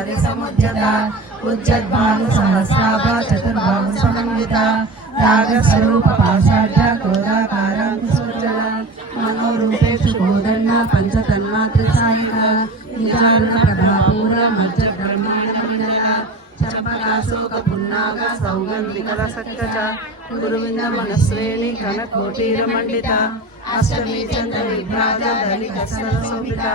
कार्यसमुद्यता उज्जद्भानुसहस्राभा चतुर्भानुसमन्विता रागस्वरूपपाषाढ्या क्रोधाकारान्तसर्जना मनोरूपेषु गोदण्डा पञ्चतन्मात्रसायिना निदारुणप्रभापूरा मज्जब्रह्माण्डविनया चपलाशोकपुन्नागा सौगन्धिकलसक्तच गुरुविन्दमनस्वेणी कनकोटीरमण्डिता अष्टमी चन्द्रविभ्राजा दलितसरसोपिता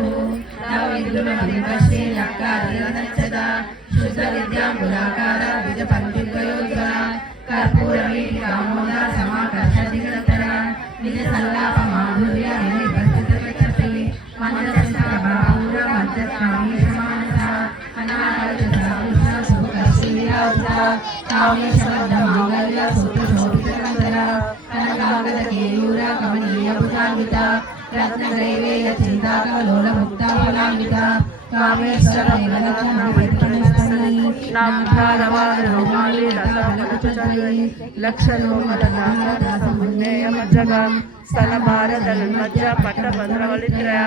సరసోపిత విజ పంచుగయోజ్వల కామోద సమాకర్ష దిగతర నిజ సల్లాప మాధుర్య కామేశ్వర మాంగళ్య సూత్ర శోభిత కందర కనకాగత కేయూర కమనీయ భుజాన్విత రత్నైవేయ చింతాకలోల ముక్తాఫలామిత కామేశ్వర మధ్య పట్ట భద్రవళిత్రయ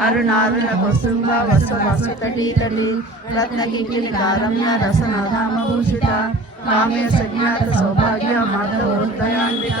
అరుణారుణ వసుంబ వసు వసుతటీతలి రత్నకింకిని కారమ్య రసనాధామభూషిత కామే సజ్ఞాత సౌభాగ్య మాధవోదయాన్విత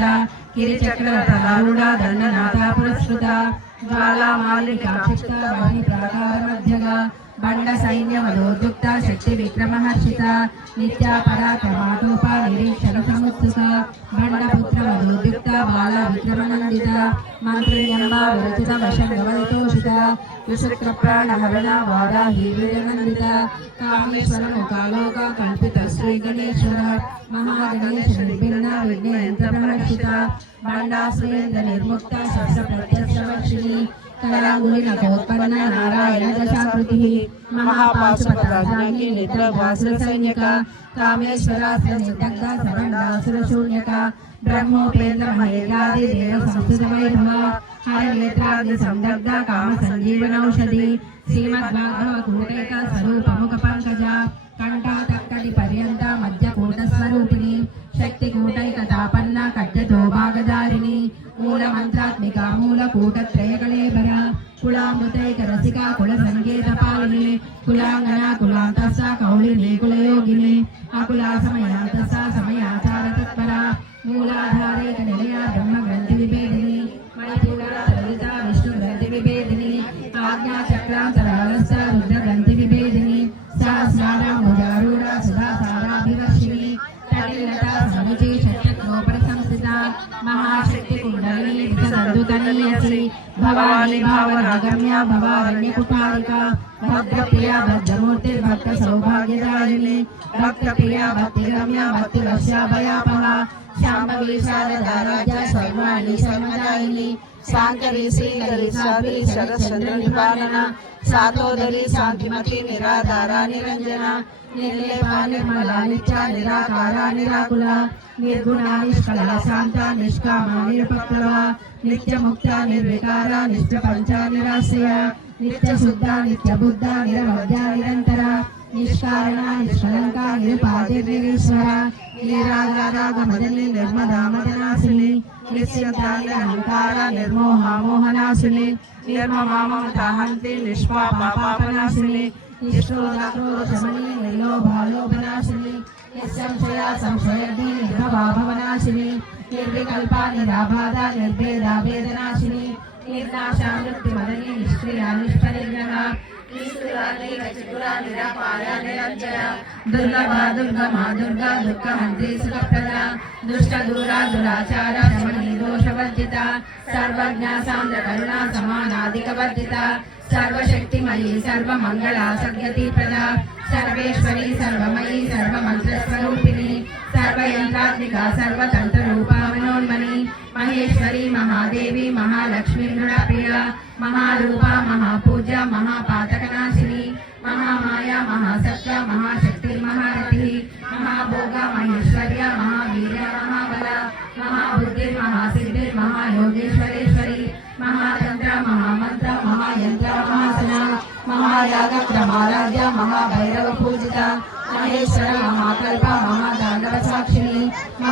పరిసేవిత కిరి చక్రరథారూఢ దండనాథ పురస్కృత జ్వాలామాలికాక్షిత వాణి ప్రాకార మధ్యగా బండ సైన్యమదోద్యుక్త శక్తి విక్రమహర్షిత నిత్యా పరాక్రమాటోప నిరీక్షణ సముత్సుక బండపుత్ర మదోద్యుక్త బాల విక్రమనందిత మంత్రిణ్యంబ విరచిత వశంగవలితోషిత విశుక్ర ప్రాణహరణ వారాహి వీరనందిత కామేశ్వర ముఖాలోక కల్పిత శ్రీ గణేశ్వర మహాగణేశ నిర్భిన్న విఘ్న యంత్ర ప్రరక్షిత నిర్ముక్త శస్త్ర ప్రత్యక్ష వర్షిణి కళాంగులి నారాయణ దశాకృతి మహాపాశుపదాజ్ఞాకి నిద్ర వాసుర సైన్యక కామేశ్వరాస్త్ర నిర్దగ్ధ సబండాసుర శూన్యక బ్రహ్మోపేంద్ర మహేంద్రాది దేవ సంస్థిత వైభవ హర నేత్రాది సందగ్ధ కామ సంజీవనౌషధి శ్రీమద్భాగవ కూటైక స్వరూప ముఖ పంకజ కంఠాతక్కడి పర్యంత మధ్య కూట స్వరూపిణి శక్తి కూటైక తాపన్న కడ్యతో భాగదారిణి మూల మంత్రాత్మిక మూల కూట త్రయకళేబర కులామృతైక రసిక కుల సంకేత పాలిని కులాంగన కులాంతస కౌళిని కులయోగిని అకుల సమయాంతస సమయాచార తత్పర मूलाधारे निलया ब्रह्म ग्रंथि विभेदिनी मणिपूरा सलिता विष्णु ग्रंथि विभेदिनी आज्ञा चक्रांतरालस्थ रुद्र ग्रंथि विभेदिनी सहस्रारा मुजारूढ़ा सुधा सारा विवर्षिणी तटिलता समुचे शक्ति गोपर संस्थिता महाशक्ति कुंडली संतुतनीयसी भवानीभावनागम्या भवारण्यकुटारिका भद्रप्रिया भद्रमूर्तिर्भक्तसौभाग्यदायिनी भक्तप्रिया, भक्तिरम्या भक्तिरस्याभयापहा श्यामवीशारदाराजा सर्वाणि सर्वदायिनी साङ्करी श्रीकरी साबी सातोदरी सान्तिमती निराधारा निरञ्जना निर्लेपा निर्मला, नित्या, निराकारा, निराकुला, निर्गुणा निष्कला शान्ता निष्कामा निरपक्लवा నిత్య ముక్త నిర్వికార నిత్య పంచ నిరాశ్రయ నిత్య శుద్ధ నిత్య బుద్ధ నిరవధ్య నిరంతర నిష్కారణ నిష్కలంక నిరుపాధిర్నిరీశ్వర నిరాగారాగ మదని నిర్మదా మదనాశిని అహంకార నిర్మోహామోహనాశిని నిర్మోహ మోహనాశిని నిర్మమామమతహంతి నిష్పాపాపనాశిని నిష్ఠోదాక్రోశమణి నిర్లోభాలోభనాశిని यशंशया संशयदी निर्भवाभवनाशिनी निर्विकल्पा निराबाधा निर्भेदा वेदनाशिनी निर्नाशा मृत्युमदनी निष्क्रिया निष्ठनिर्ग्रहा నిగ్రహ దుర్గమా దుర్గా దుఃఖహంత్రి సుఖప్రద దుష్ట దూరా దురాచార శమని దోషవర్జిత సర్వజ్ఞ సాంద్ర కరుణ సర్వశక్తిమయీ సర్వమంగళ సద్గతి ప్రద సర్వేశ్వరి సర్వమయీ సర్వమంత్రస్వరూపిణి సర్వయంత్రాత్మిక సర్వతంత్ర महेश्वरी महादेवी, महालक्ष्मी नृणप्रिया महारूपा, महापूज्या, महापातकनाशिनी, महामाया, महासत्या, महाशक्ति, महारथी, महाभोग, महेश्वर्या महावीर महाबला, महाबुद्धि, महासिद्धि, महायोगेश्वरेश्वरी, महातंत्र, महामंत्र, महायंत्र, महासना, महायाग महाराज महाभैरव पूजिता महेश्वर, महाकल्प, महादानव साक्षी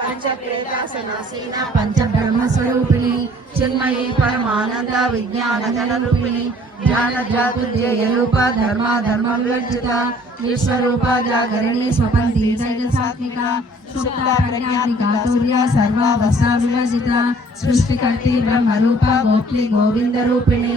పంచప్రేతాసనాసీన పంచబ్రహ్మ స్వరూపిణి చిన్మయీ పరమానంద విజ్ఞాన జనరూపిణి జ్ఞాన జాతుర్జయ రూప ధర్మ ధర్మ వివర్జిత విశ్వరూప జాగరణి స్వపంతి జైన సాత్విక సుప్త ప్రజ్ఞానిక తూర్య సర్వావస్థ వివర్జిత సృష్టికర్తి గోప్తి గోవింద రూపిణి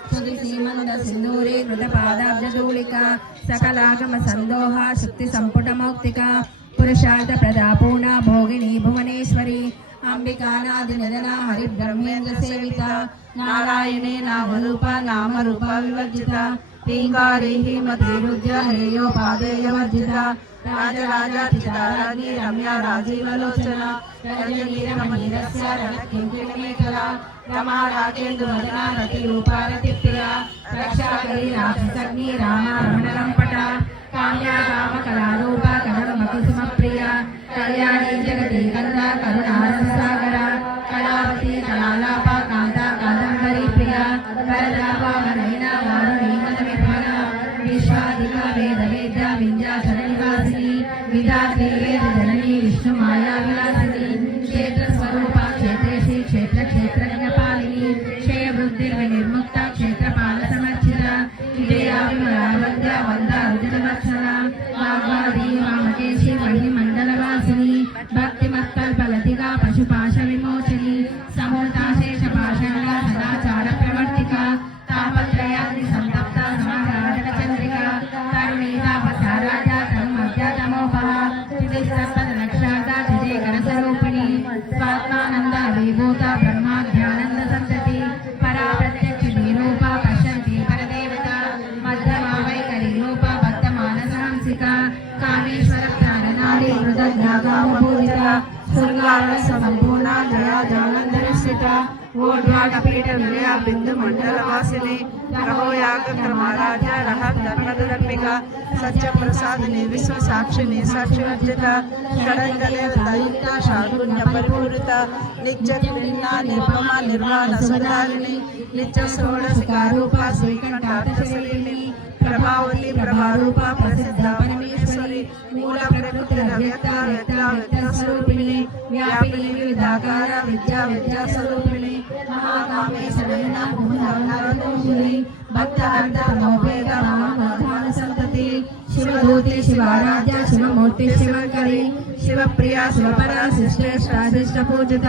పుణ్యఫలప్రద సుధి సింధూరి కృతపాదాబ్జూళిక సకలాగమ సందోహ శక్తి సంపుటమౌక్తిక పురుషార్థ ప్రదా పూర్ణ భోగిని భువనేశ్వరి అంబికానాది నిదన హరి బ్రహ్మేంద్ర సేవిత నారాయణే నామరూప నామరూప వివర్జిత శ్రీంగారీ హిమతి రుద్ర హేయోపాదేయ వర్జిత రమ్య రాజీవలోచన రజనీ రమణీరస్య రణకింకిణమేఖల రమా రాజేంద్ర వదన రతి రూపారతి ప్రియ రక్షాకరి రాక్షసగ్ని రామ రమణరం పట కామ్యా రామ కళారూప కనకమ కుసుమ ప్రియ కళ్యాణి జగతి కంద కరుణారసాగర శృంగార సంపూర్ణ జయా జానందనిశ్చిత ఓడ్వాట పీఠ విలయ బిందు మండల వాసిని. రహోయాగ క్రమరాజ రహ ధర్మదురపిక సత్య ప్రసాదిని విశ్వ సాక్షిని సాక్షివర్జిత. షడంగలే దయుక్త షాఢుణ్య పరిపూరిత నిత్య క్లీన నిర్మమ నిర్వాణ సుధారిణి నిత్య షోడశికారూప శ్రీకంఠార్థశలిని ప్రభావతి ప్రభారూప ప్రసిద్ధ పరమేశ్వరి మూల ప్రకృతి వ్యక్త వ్యక్త వ్యక్త స్వరూపిణి వ్యాపిని వివిధాకార విద్యా విద్యా స్వరూపిణి మహాకామేశ్వరైన భూమి భక్త అర్థ నవోపేద మహామధాన సంతతి శివదూతి శివారాధ్య శివమూర్తి శివంకరి శివప్రియ శివపర శిష్టేష్ట శిష్ట పూజిత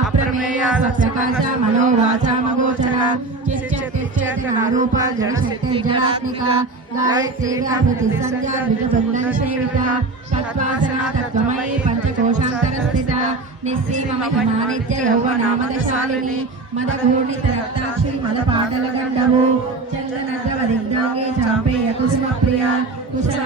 అప్రమేయ సత్యకాశ మనోవాచ మగోచర రూప జడశక్తి జడాత్మిక గాయత్రి వ్యాపృతి సంధ్య విజృంభణ పంచకోశాంతర స్థిత నిస్సీమమిత యౌవనామదశాలిని రక్తాక్షి మద పాటల గండవు దిగ్ధాంగి చాపేయ కుసుమ ప్రియ దుష్ట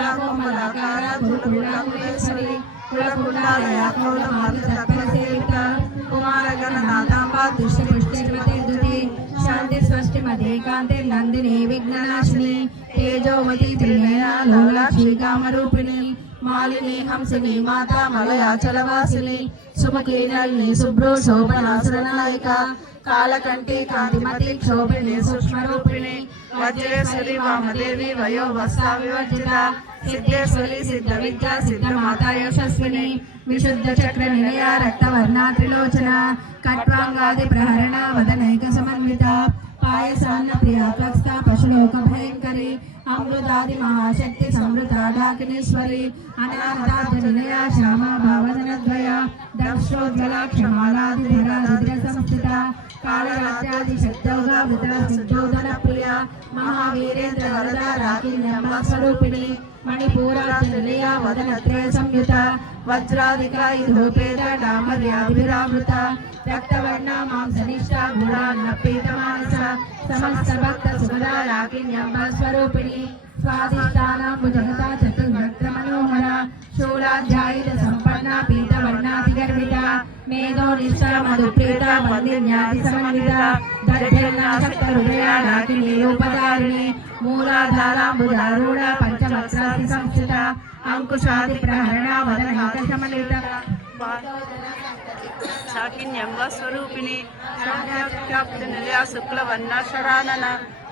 శాంతి స్వస్తి మదే కాంతి నందిని విఘ్ననాశిని తేజోమతి త్రినయన లోలాక్షి కామరూపిణి మాలిని హంసిని మాతా మలయాచలవాసిని సుముఖి శుభ్రో శోభనాసురనాయిక కాలకంటి కాంతిమతి క్షోభిణి సూక్ష్మరూపిణి వజ్రేశ్వరి వామదేవి వయో వస్తా వివర్జిత సిద్ధేశ్వరి సిద్ధ విద్య సిద్ధ మాతా యశస్విని విశుద్ధ చక్ర నిలయ రక్తవర్ణ త్రిలోచన కట్వాంగాది ప్రహరణ వదనైక సమన్విత పాయసాన్న ప్రియ త్వక్స్థ పశులోక భయంకరి అమృతాది మహాశక్తి సమృతాడాకినేశ్వరి డాకినేశ్వరి నిలయ శ్యామ భావజనద్వయ దక్షోజ్వల క్షమాలాది ధర కాళరాజ్యాది శక్తౌగా మృత సిద్ధోదన ప్రియ మహావీరేంద్ర వరద రాకిన్యమ్మ స్వరూపిణి మణిపూర మణిపూరాజనలయ వదనత్రయ సంయుత వజ్రాధిక ఇధోపేత డామర్యాభిరామృత రక్తవర్ణ మాంసనిష్ట గుణాన్న పీతమానస సమస్త భక్త సుమదా రాకిన్యమ్మ స్వరూపిణి స్వాదిష్టానాంబు భుజగత చతుర్భక్త మనోహర శూలాధ్యాయుధ సంపన్న పీతవర్ణాతి గర్భిత మేధో నిష్ట మధుప్రీత వందిన్యాది సమన్విత దర్భర్ణాసక్త హృదయ రాకిని రూపధారిణి మూలాధారాంబుధారూఢ పంచవత్సాది సంస్థిత అంకుశాది ప్రహరణ వదనైక సమన్విత శాకిన్యంబ స్వరూపిణి సంధ్యాప్తి నిలయ శుక్లవర్ణ షడానన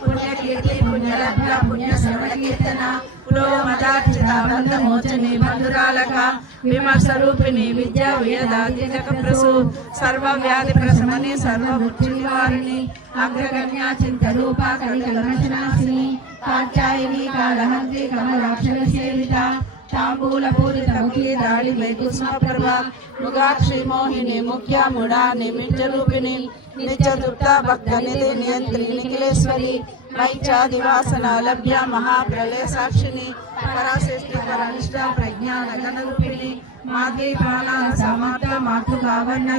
పుణ్యకీర్తి పుణ్యలభ్య పుణ్య శ్రవణ కీర్తన పురోమదార్చిత బంధ బంధురాలక విమర్శ రూపిణి విద్య ప్రసూ సర్వ వ్యాధి ప్రశమని సర్వ నివారిణి అగ్రగణ్య చింత రూప కలికలమశనాశిని కాచాయిని కమలాక్షర సేవిత తాంబూల పూరిత ముఖి దాడి వైకుస్మ పర్వ మృగాక్షి మోహిని ముఖ్య ముడా నిమిత్య రూపిణి నిత్య దుర్త భక్త నిధి నియంత్రి నిఖిలేశ్వరి మైచాదివాసన లభ్య మహాప్రలయ సాక్షిని పరాశక్తి పరనిష్ట ప్రజ్ఞాన గణ రూపిణి మాధవి ప్రాణాల సమర్థ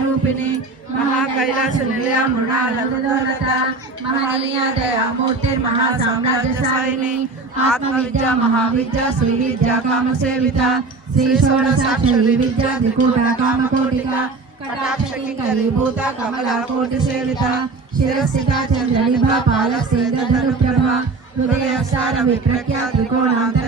రూపిణి. మహాకైలాస నిలయ మృణాలత మహనీయ దయామూర్తి మహాసామ్రాజ్య సాయిని. ఆత్మ మహావిద్య శ్రీ విద్య కామ సేవిత. శ్రీ షోడశాక్షరి విద్య త్రికూట కామకోటిక. కటాక్షకి కరీభూత కమలా కోటి సేవిత. శిరస్థిత చంద్రనిభ పాల సేంద్రధను ప్రభ హృదయ సార విప్రఖ్య త్రికోణాంతర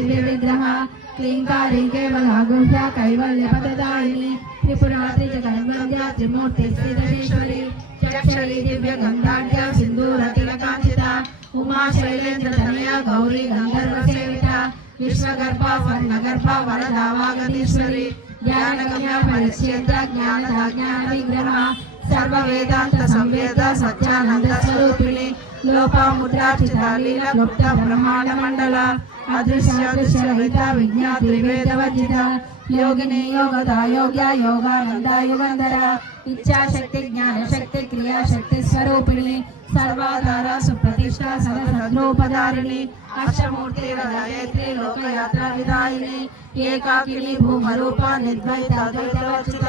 క్లీంకారి కేవలాగుహ్య కైవల్య పదదాయిని త్రిపురాత్రి జగన్వంద్య త్రిమూర్తి శ్రీధరేశ్వరి చక్షరి దివ్య గంగాఢ్య సింధూర తిలకాంచిత ఉమా శైలేంద్ర తనయ గౌరీ గంధర్వ సేవిత విశ్వగర్భ వర్ణగర్భ వరదావాగతీశ్వరి జ్ఞానగమ్య పరిచ్ఛేద్ర జ్ఞానదా జ్ఞాన విగ్రహ సర్వ వేదాంత సంవేద సత్యానంద స్వరూపిణి లోపాముద్రాచిత గుప్త బ్రహ్మాండ మండల అదృశ్య దృశ్య రహిత విజ్ఞాతి యోగిని యోగద యోగ్య యోగానంద యుగంధర ఇచ్ఛాశక్తి జ్ఞానశక్తి క్రియాశక్తి స్వరూపిణి సర్వాధార సుప్రతిష్ట సదసద్రూపధారిణి అష్టమూర్తి గాయత్రి లోకయాత్ర విదాయిని ఏకాకిని భూమరూప నిర్ద్వైత ద్వైతవర్జిత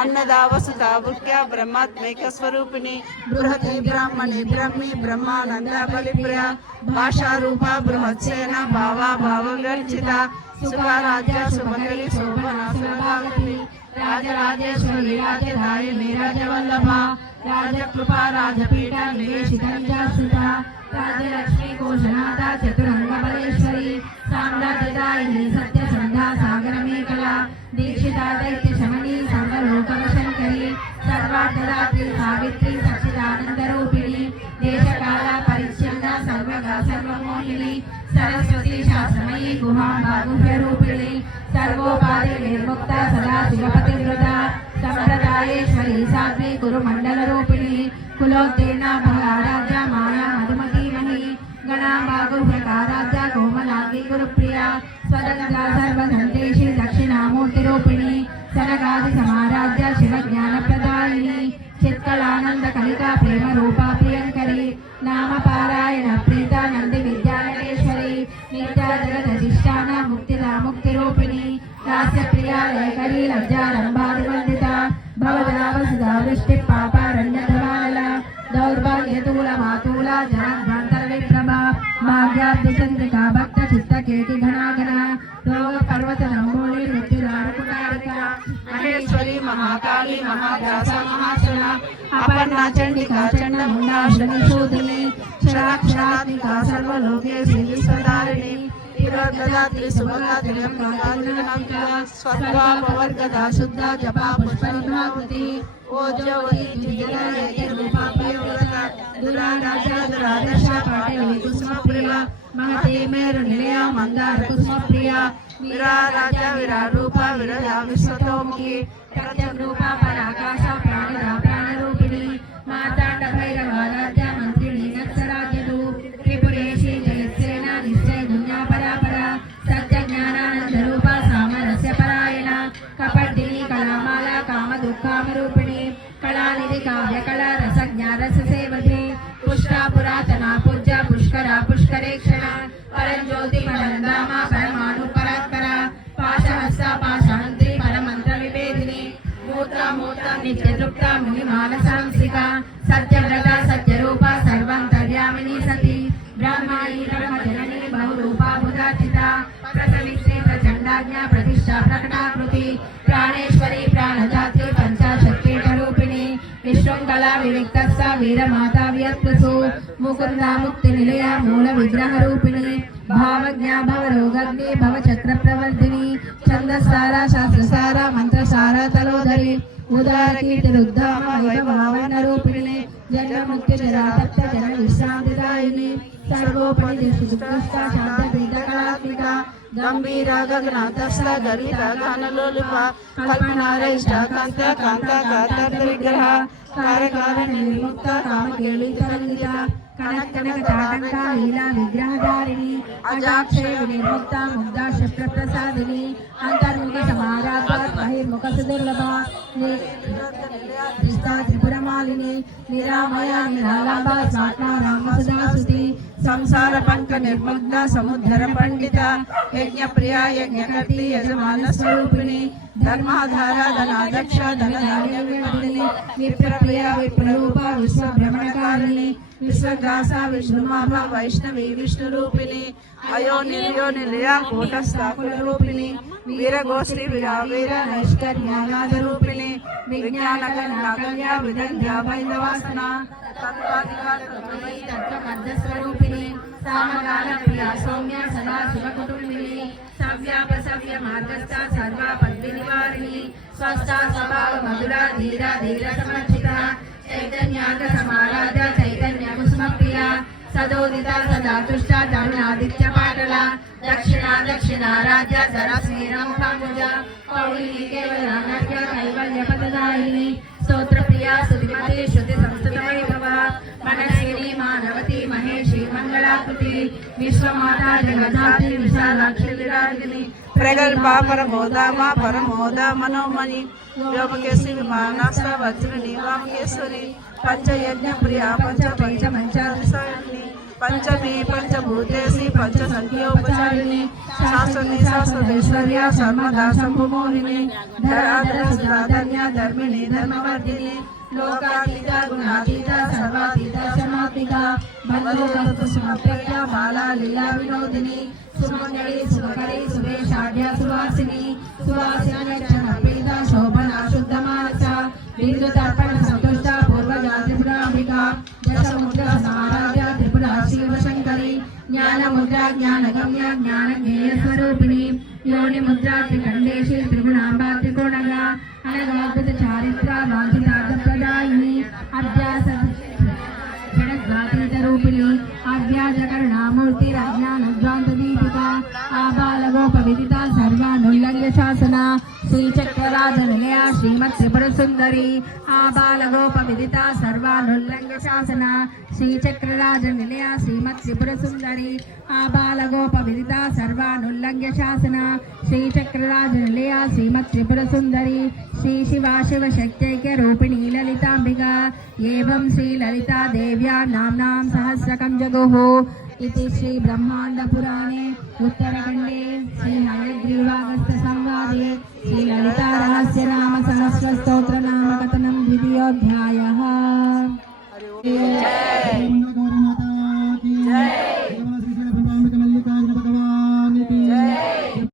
अन्नदा वसुदा भुक्या ब्रह्मात्मक स्वरूपिणी। बृहति ब्राह्मणि ब्रह्मी ब्रह्मानंद बलिप्रिया। भाषा रूपा बृहत्सेन भावा भाव गर्जिता सुभाराज्य सुमंगली शोभना सुभागिनी राज राजेश्वरी राज धारिणी राज वल्लभा राज कृपा राज पीठा निवेशिता सुधा राज लक्ष्मी कोशनाथा चतुरंग बलेश्वरी साम्राज्य दायिनी सत्य संधा सागर में कला दीक्षिता दैत्य సర్వార్థరాత్రి సావిత్రి సచ్చిదానంద రూపిణి దేశకాల పరిచ్ఛిన్న సర్వగా సర్వమోహిని సరస్వతి శాస్త్రమయీ గుహాంబా గుహ్య రూపిణి సర్వోపాధి నిర్ముక్త సదా శివపతివ్రత సంప్రదాయేశ్వరి సాధ్వి గురు మండల రూపిణి కులోత్తీర్ణ మహారాజ మాయా మధుమతీమణి గణాంబా గుహ్యకారాధ్య కోమలాంగి గురుప్రియ స్వతంత్ర సర్వసందేశి దక్షిణామూర్తి రూపిణి సనగాది సమారాధ్య శివ జ్ఞాన ప్రదాయిని చిత్కళానంద కలికా ప్రేమ రూపా ప్రియంకరి నామ పారాయణ ప్రీత నంది విద్యానటేశ్వరి నిత్య జగదధిష్టాన ముక్తిదా ముక్తి రూపిణి రాస్య ప్రియా లేఖరి లజ్జారంభాది వందిత భవదావ సుధా వృష్టి పాపారణ్య ధవాల దౌర్భాగ్యతూల మాతూల జనభ్రాంతర విప్రభ భాగ్యాబ్ది చంద్రిక భక్త చిత్త కేటి ఘనాగణ महाकाली महाध्यासा महाशना अपर्णा चंडिका चंड मुंडा शनिशोधिनी क्षराक्षराधिका सर्वलोके श्री सदारिणी तिरोददात्री सुभगा तिलम गंगाधरनामिका स्वत्वा पवर्गदा शुद्धा, जपा पुष्पन्नाकृति ओजवरी जिजनयति रूपा प्रयोगदा दुरानाशा दुरादर्शा, पाटिली, कुसुमप्रिया, महते, मेरु, निलया, मंदार, कुसुमप्रिया విరారాజ విరారూప విరజ విశ్వతోముఖి ప్రత్యం రూప పరాకాశ ప్రాణద ప్రాణరూపిణి మాతాండ భైరవ రాజ మంత్రిణి నత్సరాజ్యదు త్రిపురేషి జయసేన నిశ్చయ దున్యా పరాపర సత్య జ్ఞానానంద రూప సామరస్య పరాయణ కపర్దిని కళామాల కామ దుఃఖామరూపిణి కళానిధి కావ్య కళా రస జ్ఞారస సేవతి పుష్ట పురాతన పూజ్య పుష్కర పుష్కరేక్షణ పరంజ్యోతి పరంధామ పరం మూత్ర ముని మానసాంసిక సత్యవ్రత సత్యరూప సర్వంతర్యామిని సతి బ్రహ్మణి బ్రహ్మజనని బహురూపా బుధాచిత ప్రసవిశ్రీ ప్రచండాజ్ఞ ప్రతిష్ట ప్రకటాకృతి ప్రాణేశ్వరి ప్రాణజాతి పంచాశక్తిట రూపిణి విశృంఖల వివిక్తస్స వీరమాతా వ్యత్రసు ముకుంద ముక్తి నిలయ మూల విగ్రహ రూపిణి భావజ్ఞ భవరోగగ్ని భవ చక్ర ప్రవర్ధిని ఛందసార శాస్త్రసార మంత్రసార తలోధరి उदार कीर्ति रुद्धाम रूपिणे जन्म ಗಂಭೀರ ಗಗನಾಥಸ್ಥ ಗರಿತ ಗಾನಲೋಲುಪ ಕಲ್ಪನಾರೈಷ್ಟ ಕಾಂತ ಕಾಂತ ಕಾಂತಾರ್ಥ ವಿಗ್ರಹ ಕಾರ್ಯಕಾರಣಿ ಮುಕ್ತ ರಾಮ ಕೇಳಿತ ರಂಗಿತ ಕನಕನಕಾರಕ ಲೀಲಾ ವಿಗ್ರಹಧಾರಿಣಿ ಅಜಾಕ್ಷೇ ವಿನಿರ್ಮುಕ್ತ ಮುಗ್ಧ ಶಸ್ತ್ರ ಪ್ರಸಾದಿನಿ ಅಂತರ್ಮುಖ ಸಮಾರಾಧ ಬಹಿರ್ಮುಖ ಸುದುರ್ಲಭ ధర్మాలిని నిరామయ నిరాలాభ స్వాత్మ రామ సంసార పంక నిర్మగ్న సముద్ర పండిత యజ్ఞ ప్రియ యజ్ఞకర్తి యజమాన స్వరూపిణి. ధర్మాధార ధనాధ్యక్ష ధనధాన్య విమర్దిని విప్రప్రియ విప్రరూప విశ్వభ్రమణకారిణి విశ్వదాస విష్ణుమాభ వైష్ణవి విష్ణు రూపిణి అయో నిర్యో నిలయ కూటస్థాకుల రూపిణి వీరగోష్ఠి వీర నైష్కర్యానాథ రూపిణి విజ్ఞాన నాగల్య విదగ్ధ్య వైందవాసన తత్వమర్ధస్వరూపిణి సామగాన ప్రియ సౌమ్య సదా శివ కుటుంబిని సవ్యాప సవ్య మార్గస్థ సర్వ పద్మి నివారిణి స్వస్థ స్వభావ మధుర ధీర ధీర సమర్చిత చైతన్యాంగ సమారాధ చైతన్య కుసుమ ప్రియ సదోదిత సదా తుష్ట ధనునాదిత్య పాటల దక్షిణ దక్షిణారాధ్య సర శ్రీరామ కాముజ పౌళిని కేవల నట్య కైవల్య పదదాయిని స్తోత్ర ప్రియ సుధిమతి శృతి సంస్కృత వైభవ మనశ్రీ మానవతి మహేషి మంగళాకృతి విశ్వమాత జగదాతి విశాలాక్షి విరాగిని ప్రగల్భ పరమోదామ పరమోద మనోమణి. వ్యోమకేశి విమానాశ్ర వజ్ర నివామకేశ్వరి పంచయజ్ఞ ప్రియ పంచ పంచ మంచాధిసారిణి పంచమి పంచభూతేసి పంచ సంఖ్యోపచారిణి శాశ్వతి శాశ్వతేశ్వర్య సర్వదా శంభుమోహిని ధరాధర సుధాధన్య ధర్మిణి ధర్మవర్ధిని. లోకాతీత గుణాతీత సర్వాతీత సమాత్మిక. బంధువస్తు సమప్రియ బాలా లీలా వినోదిని. సుమంగళి శుభకరి సువేషాఢ్య సువాసిని. సువాసిని ప్రీత శోభన శుద్ధ మానస బిందు తర్పణ సంతుష్ట పూర్వజ త్రిపురాంబిక దశముద్ర సమారాధ్య త్రిపుర స్వరూపిణి. యోని ముద్ర త్రికండేశి అనగాద్భుత చారిత్ర బాధిత अव्यायिनी अभ्यास जडद्वातीतरूपिणी अव्याजकरुणामूर्तिरज्ञानद्वान्तदीपिका आबालगोपविदिता शासना శ్రీచక్రరాజనిలయా శ్రీమత్ త్రిపుర సుందరి ఆ బాలగోప విదిత సర్వానుల్లంఘ శాసన శ్రీచక్రరాజనిలయా శ్రీమత్ త్రిపుర సుందరి ఆ బాలగోప విదిత సర్వానుల్లంఘ శాసన శ్రీచక్రరాజనిలయా శ్రీమత్ త్రిపుర సుందరి శ్రీ శివా శక్తైక్య రూపిణీ లలితాంబిక ఏం శ్రీ లలితా నామ్నాం సహస్రకం జగోహో ఇది శ్రీ బ్రహ్మాండ పురాణే ఉత్తరఖండే శ్రీ హయగ్రీవాగస్త శ్రీమద్భాగవతాది శ్రీ లలితారహస్య నామ సహస్ర స్తోత్ర నామ కథనం ద్వితీయోధ్యాయ.